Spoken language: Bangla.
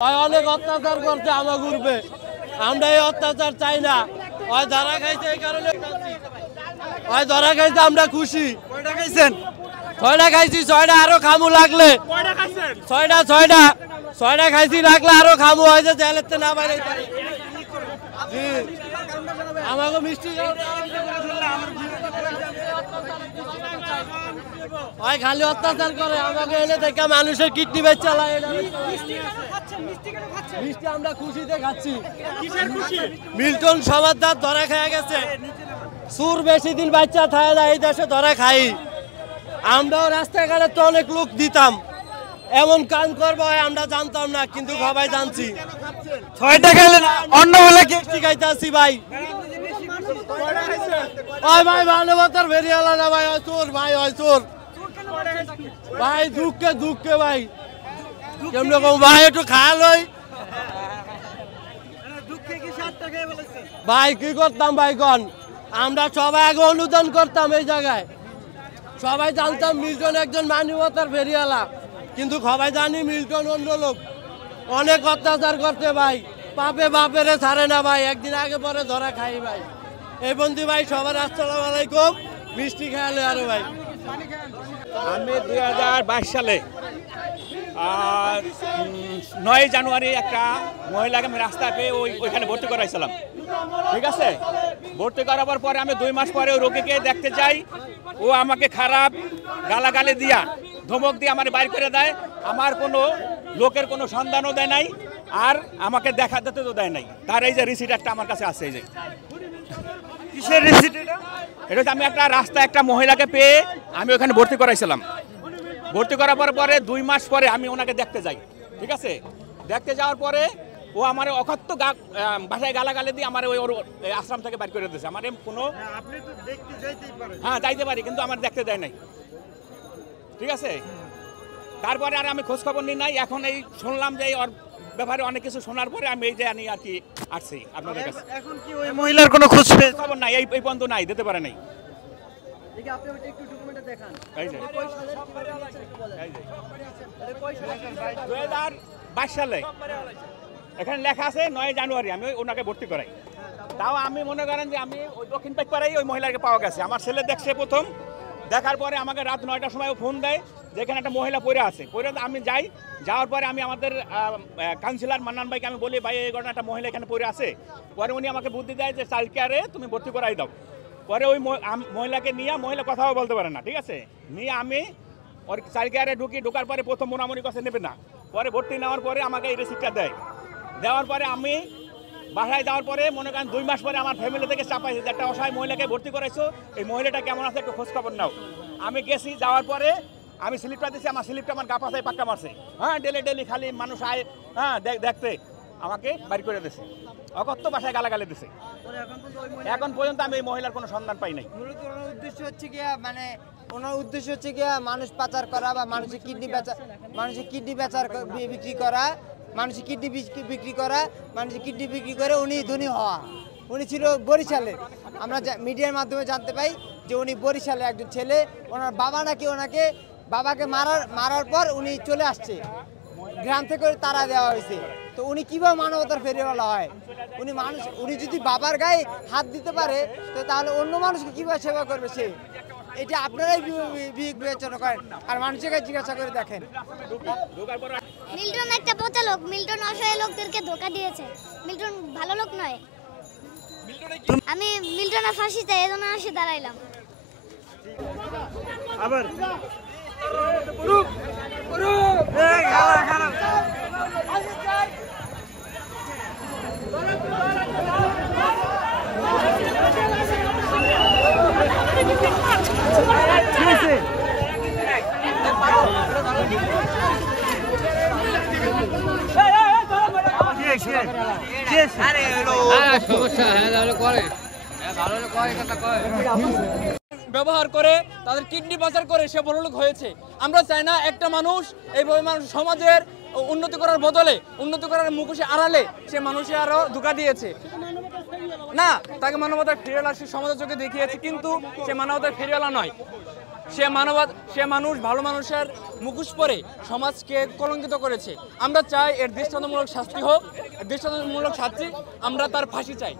অনেক অত্যাচার করছে আমার গ্রুপে, আমরা এই অত্যাচার চাই না। ওই ধরা খাইছে, এই কারণে ওই ধরা খাইছে, আমরা খুশি। কয়টা খাইছেন? 6টা খাইছি, 6টা আরো খামু লাগলে। কয়টা খাইছেন? 6টা খাইছি, লাগলে আরো খামু, হয়েছে জেলেতে না বাইরে। জি, আমাকে মিষ্টি ওই খালি অত্যাচার করে, আমাকে এনে থেকে মানুষের কিডনি বেচ চালায়। মিষ্টি আমরা খুশিতে খাচ্ছি। মিল্টন সমাজদার ধরা খাওয়া গেছে, সুর বেশি দিন বাচ্চা থাকে না, এই দেশে ধরা খাই। আমরাও রাস্তাঘাটে তো অনেক লোক দিতাম, এমন কাম করবো আমরা জানতাম না, কিন্তু সবাই জানছি। 6টা খাইলেন, অন্য বলে কি মিষ্টি খাইতেছি ভাই। ওই ভাই মানবতার বেরিয়ালা না ভাই, ওই চোর ভাই, ওই চোর ভাই। দুঃখে দুঃখে ভাই, কেমন রকম ভাই, একটু খাওয়া লই ভাই। কি করতাম ভাই কন, আমরা সবাই আগে অনুদান করতাম এই জায়গায়, সবাই জানতাম মিল্টন একজন মানবতার ফেরিওয়ালা, কিন্তু সবাই জানি মিল্টন অন্য লোক। অনেক অত্যাচার করতে ভাই, পাপে বাপেরে ছাড়ে না ভাই, একদিন আগে পরে ধরা খাই ভাই। এই বন্ধু ভাই, সবার আসসালামু আলাইকুম। মিষ্টি খাওয়ালে আরো ভাই। আমি 2022 সালে 9 জানুয়ারি একটা মহিলাকে আমি রাস্তায় পেয়ে ওইখানে ভর্তি করাইছিলাম, ঠিক আছে। ভর্তি করাবার পরে আমি 2 মাস পরে ওই রোগীকে দেখতে যাই, ও আমাকে খারাপ গালাগালি দিয়া ধমক দিয়ে আমার বাইর করে দেয়। আমার কোনো লোকের কোনো সন্ধানও দেয় নাই, আর আমাকে দেখা দিতে তো দেয় নাই। তার এই যে রিসিট একটা আমার কাছে আছে, এই যে কিসের রিসিট এটা? এটা হচ্ছে আমি একটা রাস্তায় একটা মহিলাকে পেয়ে আমি ওখানে ভর্তি করাইছিলাম। ভর্তি করাবার পরে 2 মাস পরে আমি ওনাকে দেখতে যাই, ঠিক আছে। দেখতে যাওয়ার পরে ও আমার অকথ্য ভাষায় গালাগালি দিয়ে আমার ওই আশ্রম থেকে বাইর করে দিয়েছে। আমার কোনো আপনি তো দেখতে যাইতেই পারেন। হ্যাঁ যাইতে পারি, কিন্তু আমার দেখতে দেয় নাই, ঠিক আছে। তারপরে আর আমি খোঁজ খবর নিই নাই। এখন এই শুনলাম যে ওর ব্যাপারে অনেক কিছু শোনার পরে আমি এই যে আনি আর কি আসছি আপনাদের কাছে। এখন কি ওই মহিলার কোনো খোঁজ পেয়েছেন? খবর নাই, এই পর্যন্ত নাই, দিতে পারে নাই। আপনি একটু ডকুমেন্টে দেখান। এই যে 2022 সালে এখানে লেখা আছে 9 জানুয়ারি আমি ওনাকে ভর্তি করাই। তাও আমি মনে করেন যে আমি ওই দক্ষিণ পাড়ায় ওই মহিলাকে পাওয়া গেছে। আমার ছেলে দেখছে প্রথম, দেখার পরে আমাকে রাত 9টার সময় ফোন দেয় যে এখানে একটা মহিলা পড়ে আছে। পড়ে আমি যাই, যাওয়ার পরে আমি আমাদের কাউন্সিলর মান্নান ভাইকে আমি বলি, ভাই এই ঘটনা একটা মহিলা এখানে পড়ে আছে। পরে উনি আমাকে বুদ্ধি দেয় যে চাইল্ড কেয়ারে তুমি ভর্তি করাই দাও। পরে ওই মহিলাকে নিয়ে, মহিলা কথাও বলতে পারে না, ঠিক আছে, নিয়ে আমি ওর চাইল্ড কেয়ারে ঢোকার পরে প্রথম মোনামুনি কথা নেবে না। পরে ভর্তি নেওয়ার পরে আমাকে এই রিসিপ্টটা দেয়। দেওয়ার পরে আমি বাসায় যাওয়ার পরে মনে করেন 2 মাস পরে আমার ফ্যামিলি থেকে চাপাইছে যে একটা অসহায় মহিলাকে ভর্তি করাইছো, এই মহিলাটা কেমন আছে একটু খোঁজ খবর নাও। আমি গেছি, যাওয়ার পরে আমি স্লিপটা দিচ্ছি, আমার স্লিপটা আমার গা পাশায় পাক্কা মারছে। হ্যাঁ, ডেলি খালি মানুষ আয়, হ্যাঁ দেখতে আমাকে বাড়ি করে দিছে, অকথ্য বাসায় গালাগালি দিছে। এখন পর্যন্ত আমি এই মহিলার কোনো সন্ধান পাই নাই। মূলত ওনার উদ্দেশ্য হচ্ছে গিয়া, মানে ওনার উদ্দেশ্য হচ্ছে গিয়া মানুষ পাচার করা বা মানুষের কিডনি বিক্রি করা, মানুষের কিডনি বিক্রি করা, মানুষের কিডনি বিক্রি করে উনি ধনী হওয়া। উনি ছিল বরিশালে, আমরা মিডিয়ার মাধ্যমে জানতে পাই যে উনি বরিশালে একজন ছেলে। ওনার বাবা নাকি ওনাকে বাবাকে মারার পর উনি চলে আসছে, গ্রাম থেকে তারা দেওয়া হয়েছে। তো উনি কিভাবে মানবতার ফেরিওয়ালা হয়? উনি যদি বাবার গায়ে হাত দিতে পারে, তো তাহলে অন্য মানুষকে কিভাবে সেবা করবে সে? এটা আপনারাই বিবেচনা করেন, আর মানুষের কাছে জিজ্ঞাসা করে দেখেন। মিল্টন একটা পচা লোক, মিল্টন অসহায় লোকদেরকে ধোকা দিয়েছে। মিল্টন ভালো লোক নয়। আমি মিল্টনের ফাঁসি চাই, এজন্য আসে দাঁড়াইলাম। আবার ব্যবহার করে তাদের কিডনি পাচার করে সে বড়লোক হয়েছে। আমরা চাই না একটা মানুষ এইভাবে মানুষ সমাজের উন্নতি করার বদলে, উন্নতি করার মুখোশে আড়ালে সে মানুষে আরো ধোঁকা দিয়েছে। না, তাকে মানবতার ফেরিওয়ালা সে সমাজের চোখে দেখিয়েছে, কিন্তু সে মানবতার ফেরিওয়ালা নয়। সে মানুষ ভালো মানুষের মুখোশ পরে সমাজকে কলঙ্কিত করেছে। আমরা চাই এর দৃষ্টান্তমূলক শাস্তি হোক, দৃষ্টান্তমূলক শাস্তি, আমরা তার ফাঁসি চাই।